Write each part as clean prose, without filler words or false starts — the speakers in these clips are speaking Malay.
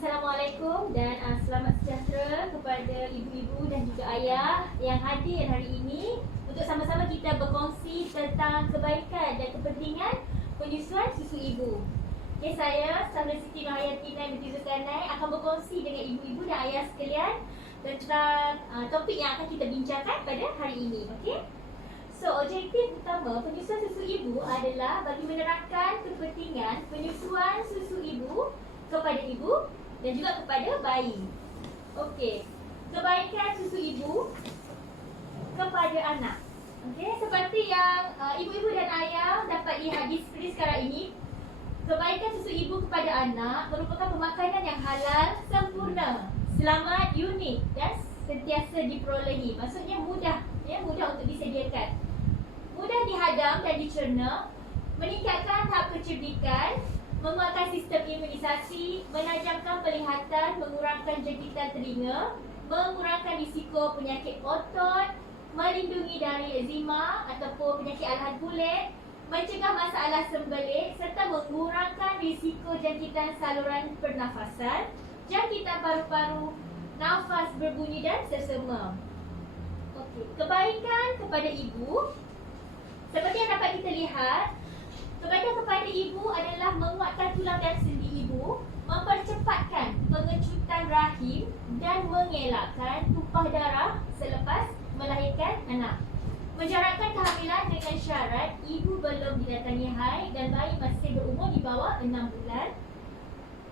Assalamualaikum dan selamat sejahtera kepada ibu-ibu dan juga ayah yang hadir hari ini untuk sama-sama kita berkongsi tentang kebaikan dan kepentingan penyusuan susu ibu. Okay, saya Sandra Siti Nohayati binti Zulkarnain akan berkongsi dengan ibu-ibu dan ayah sekalian tentang topik yang akan kita bincangkan pada hari ini. Okay? So, objektif utama penyusuan susu ibu adalah bagi menerangkan kepentingan penyusuan susu ibu kepada ibu dan juga kepada bayi. Okey, kebaikan susu ibu kepada anak. Okey, seperti yang ibu-ibu dan ayah dapat lihat di skrin sekarang ini, kebaikan susu ibu kepada anak merupakan pemakanan yang halal, sempurna, selamat, unik dan sentiasa diperolehi. Maksudnya mudah, mudah untuk disediakan, mudah dihadam dan dicerna, meningkatkan tahap kecerdikan, menguatkan sistem imunisasi, menajamkan penglihatan, mengurangkan jangkitan telinga, mengurangkan risiko penyakit otot, melindungi dari eczema ataupun penyakit alahan kulit, mencegah masalah sembelit serta mengurangkan risiko jangkitan saluran pernafasan, jangkitan paru-paru, nafas berbunyi dan selsema. Okey, kebaikan kepada ibu seperti yang dapat kita lihat, kebaikan kepada ibu adalah menguatkan tulang dan sendi ibu, mempercepatkan pengecutan rahim dan mengelakkan tumpah darah selepas melahirkan anak. Menjarakkan kehamilan dengan syarat ibu belum didatangi haid dan bayi masih berumur di bawah 6 bulan.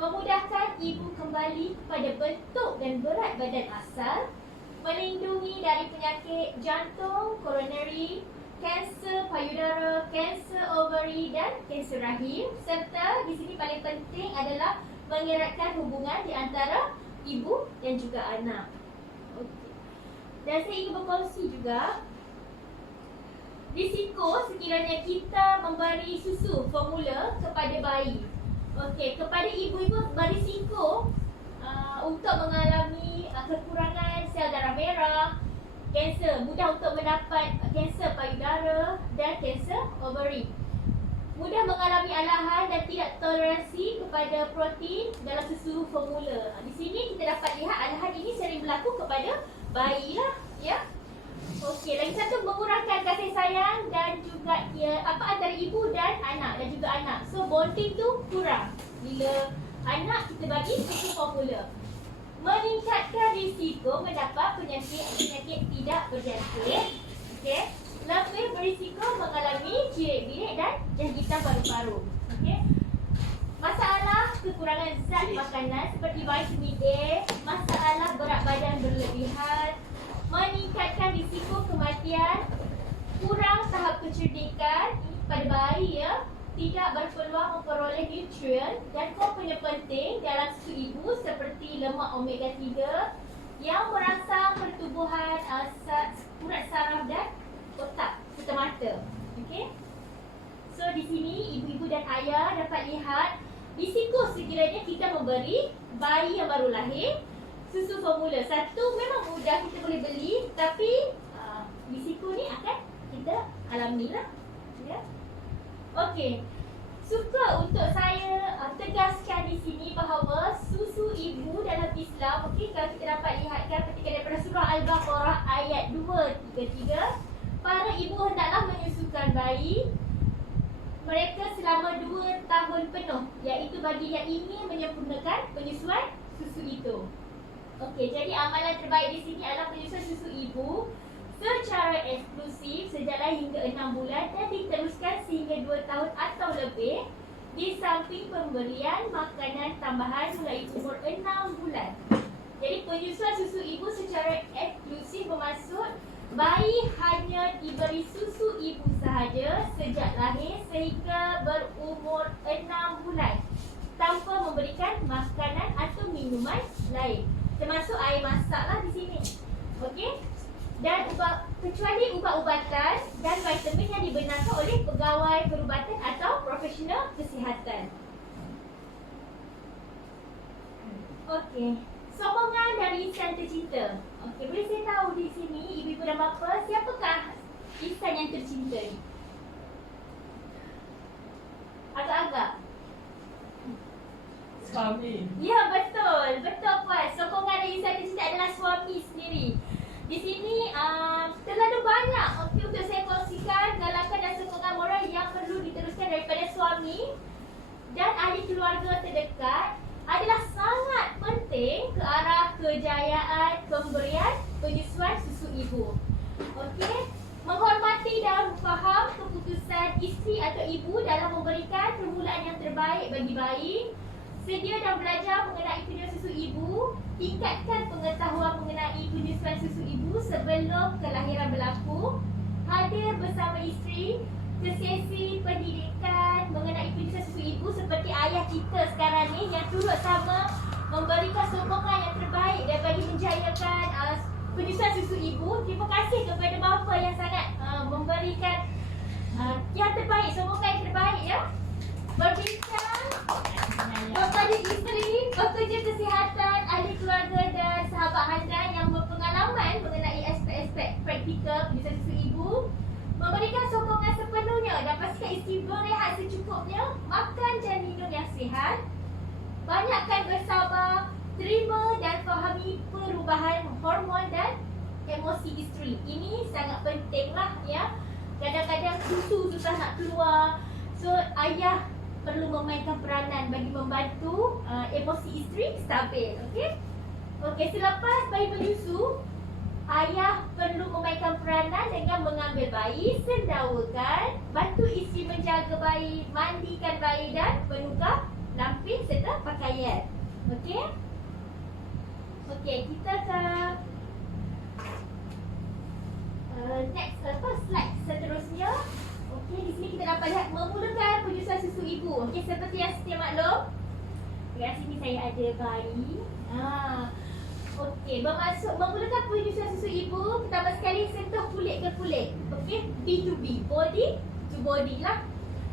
Memudahkan ibu kembali kepada bentuk dan berat badan asal. Melindungi dari penyakit jantung, koronari, kanser payudara, kanser ovary dan kanser rahim, serta di sini paling penting adalah mengeratkan hubungan di antara ibu dan juga anak. Okey. Dan saya ingin berkongsi juga risiko sekiranya kita memberi susu formula kepada bayi. Okey, kepada ibu-ibu berisiko untuk mengalami kekurangan sel darah merah, kanser, mudah untuk mendapat kanser payudara dan kanser ovary. Mudah mengalami alahan dan tidak toleransi kepada protein dalam susu formula. Di sini kita dapat lihat alahan ini sering berlaku kepada bayi lah, ya. Okey, lagi satu, mengurangkan kasih sayang dan juga antara ibu dan juga anak. So bonding tu kurang bila anak kita bagi susu formula. Meningkatkan risiko mendapat penyakit tidak berjangkit. Okey. Lebih berisiko mengalami cirit-birit dan jangkitan paru-paru. Okey. Masalah kekurangan zat makanan seperti vitamin A, masalah berat badan berlebihan, meningkatkan risiko kematian, kurang tahap kecerdikan pada bayi, ya, tidak berpeluang memperoleh nutrien dan komponen penting dalam susu ibu seperti lemak omega 3 yang merangsang pertumbuhan urat saraf dan otak serta mata. Okey. So di sini ibu-ibu dan ayah dapat lihat risiko sekiranya kita memberi bayi yang baru lahir susu formula. Satu, memang mudah kita boleh beli, tapi risiko ni akan kita alami lah, ya. Okey. Suka untuk saya tegaskan di sini bahawa susu ibu dalam Islam, okey, kalau kita dapat lihatkan ketika daripada surah Al-Baqarah ayat 233, para ibu hendaklah menyusukan bayi mereka selama 2 tahun penuh, iaitu bagi yang ingin menyempurnakan penyusuan susu itu. Okey, jadi amalan terbaik di sini adalah penyusuan susu ibu secara eksklusif sejalan hingga 6 bulan dan diteruskan sehingga 2 tahun atau lebih, di samping pemberian makanan tambahan mulai umur 6 bulan. Jadi penyusuan susu ibu secara eksklusif bermaksud bayi hanya diberi susu ibu sahaja sejak lahir sehingga berumur 6 bulan tanpa memberikan makanan atau minuman lain, termasuk air masak lah di sini. Okey. Dan kecuali ubat-ubatan dan vitamin yang dibenarkan oleh pegawai perubatan atau profesional kesihatan. Okey. Sokongan dari insan tercinta. Okey, boleh saya tahu di sini ibu-ibu dan bapa, siapakah insan yang tercinta ni? Agak-agak. Suami. Ya, betul. Betul puan. Sokongan dari usaha adalah suami sendiri. Di sini terlalu banyak untuk saya kongsikan galakan dan sokongan moral yang perlu diteruskan daripada suami dan ahli keluarga terdekat adalah sangat penting ke arah kejayaan pemberian penyusuan susu ibu. Okey, menghormati dan faham keputusan isteri atau ibu dalam memberikan permulaan yang terbaik bagi bayi. Sedia dan belajar mengenai penyusuan susu ibu. Tingkatkan pengetahuan mengenai penyusuan susu ibu sebelum kelahiran berlaku. Hadir bersama isteri ke sesi pendidikan mengenai penyusuan susu ibu seperti ayah kita sekarang ni yang turut sama memberikan sokongan yang terbaik dan bagi menjayakan penyusuan susu ibu. Terima kasih kepada bapa yang sangat memberikan yang terbaik, sokongan yang terbaik ya. Berbincang kepada isteri, pekerja kesihatan, ahli keluarga dan sahabat handan yang berpengalaman mengenai aspek-aspek praktikal penyusuan susu ibu. Memberikan sokongan sepenuhnya dan pastikan isteri berehat secukupnya, makan dan minum yang sihat. Banyakkan bersabar, terima dan fahami perubahan hormon dan emosi isteri. Ini sangat pentinglah ya. Kadang-kadang susu susah nak keluar. So ayah perlu memainkan peranan bagi membantu emosi isteri stabil. Okey. Okey, selepas bayi menyusu, ayah perlu memainkan peranan dengan mengambil bayi, sendawakan, bantu isteri menjaga bayi, mandikan bayi dan menukar lampin serta pakaian. Okey. Okey, kita ke next slide seterusnya. Okey, di sini kita dapat lihat memulakan penyusuan susu ibu. Okey, seperti yang setia maklum. Dekat sini saya ada bayi. Okey, bermaksud memulakan penyusuan susu ibu, pertama sekali sentuh kulit ke kulit. Okey, B to B, body to body lah.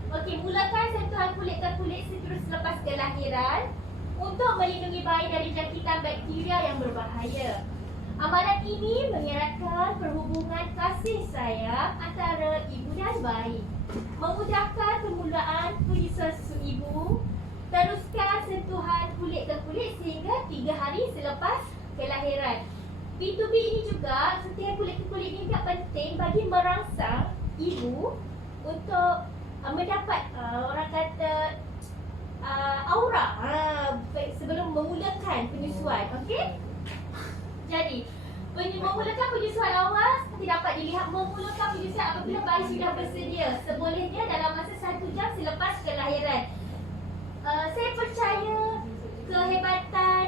Okey, mulakan sentuhan kulit ke kulit seterus selepas kelahiran untuk melindungi bayi dari jangkitan bakteria yang berbahaya. Amalan ini mengeratkan perhubungan kasih sayang antara ibu dan bayi, memudahkan permulaan penyusuan susu ibu. Teruskan sentuhan kulit ke kulit sehingga 3 hari selepas kelahiran. B2B ini juga, sentuhan kulit ke kulit ini juga penting bagi merangsang ibu untuk mendapat orang kata aura sebelum memulakan penyusuan. Okey? Jadi, memulakan penyusuan awal seperti dapat dilihat memulakan penyusuan apabila bayi sudah bersedia. Sebolehnya dalam masa 1 jam selepas kelahiran. Saya percaya kehebatan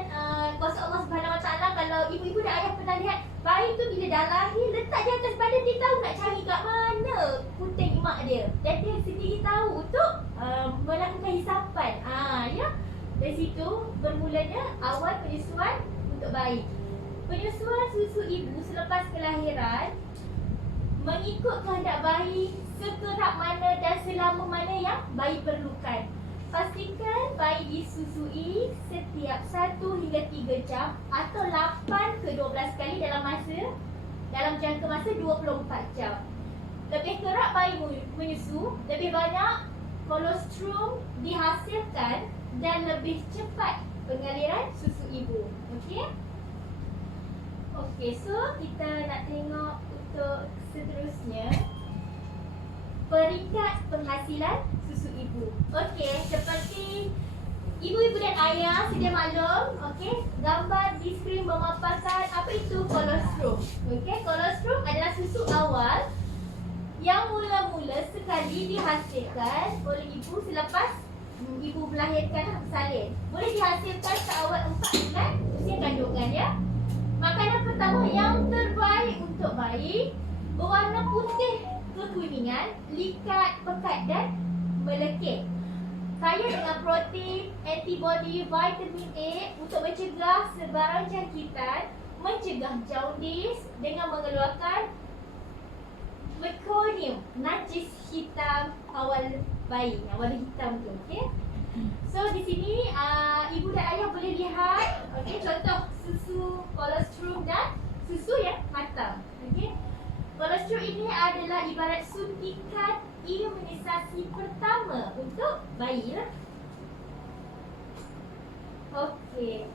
kuasa Allah Subhanahu Wa Taala kalau ibu-ibu dan ayah pernah lihat bayi tu bila dah lahir letak di atas badan, dia tahu nak cari kat mana puting mak dia. Dan dia sendiri tahu untuk melakukan hisapan. Ya. Dari situ bermulanya awal penyusuan untuk bayi. Penyusuan susu ibu selepas kelahiran mengikut kehendak bayi sekerap mana dan selama mana yang bayi perlukan. Pastikan bayi disusui setiap 1 hingga 3 jam atau 8 ke 12 kali dalam jangka masa 24 jam. Lebih kerap bayi menyusu, lebih banyak kolostrum dihasilkan dan lebih cepat pengaliran susu ibu. Okey? Okey, so kita nak tengok untuk seterusnya peringkat penghasilan susu ibu. Okey, seperti ibu-ibu dan ayah sedia maklum, okey, gambar di skrin memaparkan apa itu kolostrum. Okey, kolostrum adalah susu awal yang mula-mula sekali dihasilkan oleh ibu selepas ibu melahirkan salin. Boleh dihasilkan seawal 4 bulan usia kandungan ya. Makanan pertama yang terbaik untuk bayi berwarna putih kekuningan, likat, pekat dan melekit. Kaya dengan protein, antibody, vitamin A untuk mencegah sebarang jangkitan, mencegah jaundice dengan mengeluarkan meconium, najis hitam awal bayi, yang warna hitam tu. Okey. So di sini ibu dan ayah boleh lihat, okey, contoh susu kolostrum dan susu yang matang. Okey. Kolostrum ini adalah ibarat suntikan imunisasi pertama untuk bayi lah. Okey.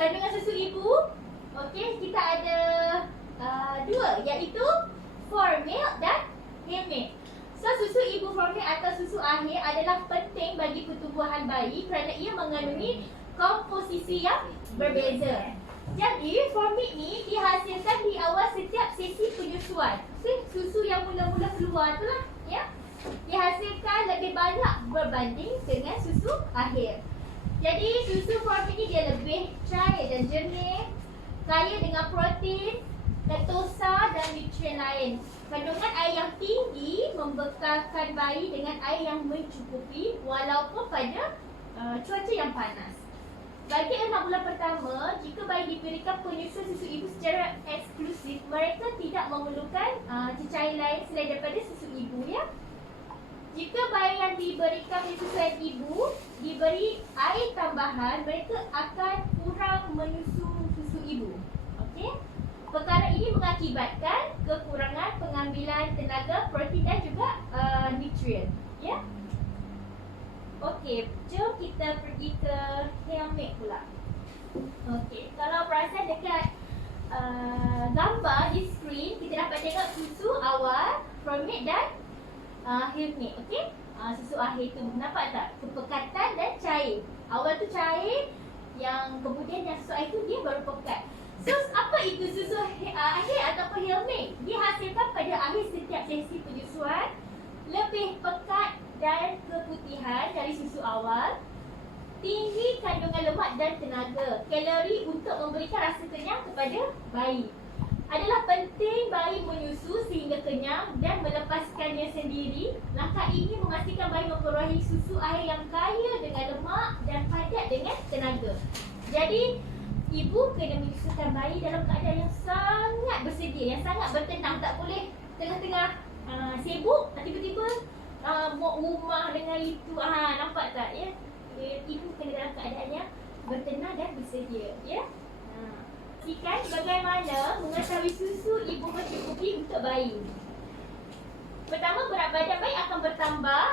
kandungan susu ibu, okey, kita ada dua, iaitu formil dan hamil. So susu ibu formil atau susu akhir adalah penting bagi pertumbuhan bayi kerana ia mengandungi komposisi yang berbeza. Jadi formil ni dihasilkan di awal setiap sesi penyusuan. Susu yang mula-mula keluar tu lah, ya, dihasilkan lebih banyak berbanding dengan susu akhir. Jadi susu formil ni dia lebih cair dan jernih, kaya dengan protein, laktosa dan nutrien lain. Kandungan air yang tinggi membekalkan bayi dengan air yang mencukupi walaupun pada cuaca yang panas. Bagi 6 bulan pertama, jika bayi diberikan penyusuan susu ibu secara eksklusif, mereka tidak memerlukan cecair lain selain daripada susu ibu, ya. Jika bayi yang diberikan penyusuan ibu diberi air tambahan, mereka akan kurang menyusu susu ibu. Okey? Perkara ini mengakibatkan kekurangan pengambilan tenaga, protein dan juga nutrien, ya. Okey, jom kita pergi ke hair milk pula. Okey, kalau perasan dekat gambar di skrin, kita dapat tengok susu awal, formate dan hair milk, okey? Susu akhir tu, nampak tak? Kepekatan dan cair. Awal tu cair, yang kemudian yang susu akhir tu dia baru pekat. So, apa itu susu akhir ataupun hair milk? Dihasilkan pada akhir setiap sesi penyusuan, lebih pekat dan keputihan dari susu awal, tinggi kandungan lemak dan tenaga, kalori untuk memberikan rasa kenyang kepada bayi. Adalah penting bayi menyusu sehingga kenyang dan melepaskannya sendiri. Langkah ini memastikan bayi memperolehi susu air yang kaya dengan lemak dan padat dengan tenaga. Jadi, ibu kena menyusukan bayi dalam keadaan yang sangat bersedia, yang sangat bertenang. Tak boleh tengah-tengah sibuk, tiba-tiba buat rumah dengan itu. Nampak tak, ya? Ibu kena dalam keadaan yang bertenang dan bersedia, ya? Pastikan bagaimana mengetahui susu ibu mencukupi untuk bayi. Pertama, berat badan bayi akan bertambah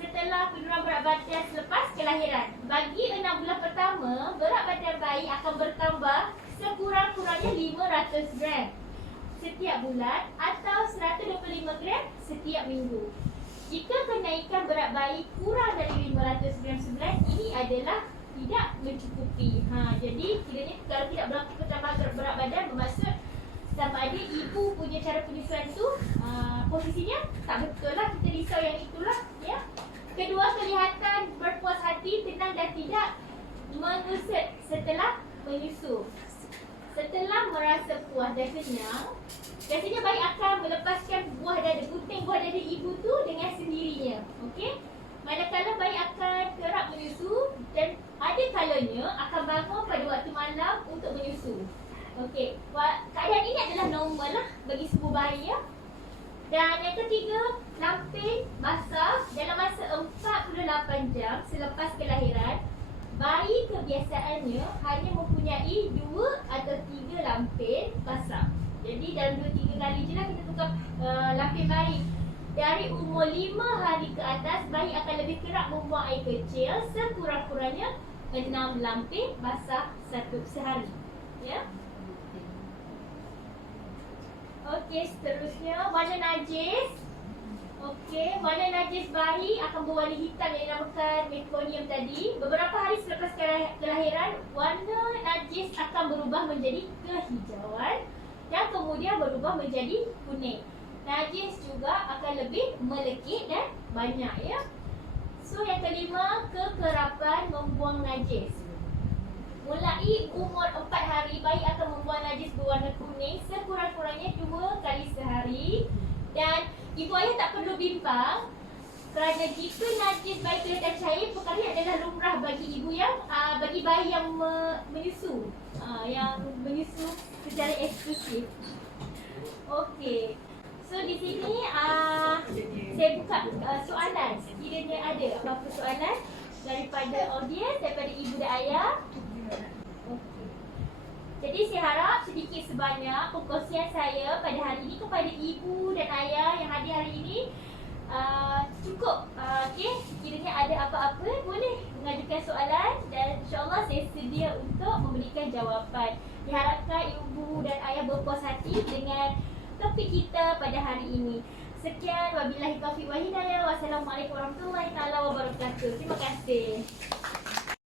setelah penurunan berat badan selepas kelahiran. Bagi 6 bulan pertama, berat badan bayi akan bertambah sekurang-kurangnya 500 gram setiap bulan atau 125 gram setiap minggu. Jika kenaikan berat bayi kurang dari 500 gram sebulan, ini adalah tidak mencukupi. Jadi kiranya kalau tidak berlaku pertambahan berat badan, bermaksud sama ada ibu punya cara penyusuan tu posisinya tak betul lah, kita risau yang itulah, ya. Kedua, kelihatan berpuas hati, tenang dan tidak mengusut setelah menyusu. Setelah merasa puas dan kenyang, biasanya bayi akan melepaskan buah dada, gunting buah dada ibu tu dengan sendirinya. Okey? Manakala bayi akan kerap menyusu dan ada kalanya akan bangun pada waktu malam untuk menyusu. Okey, keadaan ini adalah normal lah bagi semua bayi, ya. Dan yang ketiga, lampin basah dalam masa 48 jam selepas kelahiran. Bayi kebiasaannya hanya mempunyai 2 atau 3 lampin basah. Jadi dalam 2-3 kali je lah kita tukar lampin bayi. Dari umur 5 hari ke atas, bayi akan lebih kerap membuang air kecil, sekurang-kurangnya 6 lampin basah sehari, ya. Okey, seterusnya warna najis. Okey, warna najis bayi akan berwarna hitam yang dinamakan meconium tadi. Beberapa hari selepas kelahiran, warna najis akan berubah menjadi kehijauan dan kemudian berubah menjadi kuning. Najis juga akan lebih melekit dan banyak, ya. So yang kelima, kekerapan membuang najis. Mulai umur 4 hari, bayi akan membuang najis berwarna kuning sekurang-kurangnya 2 kali sehari. Dan ibu ayah tak perlu bimbang, kerana jika najis bayi kelihatan cair, perkara ini adalah lumrah bagi ibu yang bagi bayi yang menyusu, yang menyusu secara eksklusif. Okey. So di sini saya buka soalan. Sekiranya ada apa-apa soalan daripada audiens, daripada ibu dan ayah. Okay. Jadi saya harap sedikit sebanyak perkongsian saya pada hari ini kepada ibu dan ayah yang hadir hari ini cukup. Okey, sekiranya ada apa-apa boleh mengajukan soalan dan insya-Allah saya sedia untuk memberi dengan jawapan. Diharapkan ibu dan ayah berpuas hati dengan topik kita pada hari ini. Sekian, wabillahi taufiq wal hidayah. Wassalamualaikum warahmatullahi taala wabarakatuh. Terima kasih.